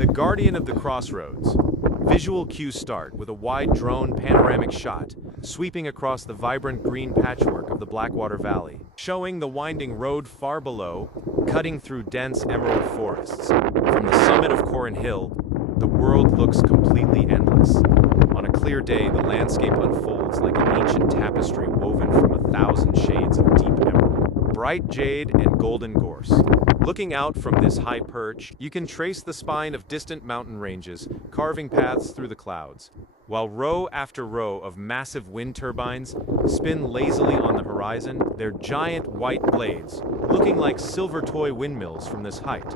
The Guardian of the Crossroads. Visual cues start with a wide drone panoramic shot sweeping across the vibrant green patchwork of the Blackwater Valley, showing the winding road far below, cutting through dense emerald forests. From the summit of Corin Hill, the world looks completely endless. On a clear day, the landscape unfolds like an ancient tapestry woven from 1,000 shades of deep emerald, bright jade, and golden gorse. Looking out from this high perch, you can trace the spine of distant mountain ranges, carving paths through the clouds, while row after row of massive wind turbines spin lazily on the horizon, their giant white blades looking like silver toy windmills from this height.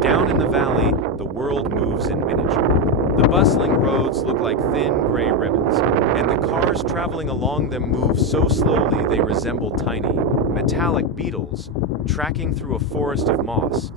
Down in the valley, the world moves in miniature. The bustling roads look like thin gray ribbons, and the cars traveling along them move so slowly they resemble tiny, metallic beetles tracking through a forest of moss.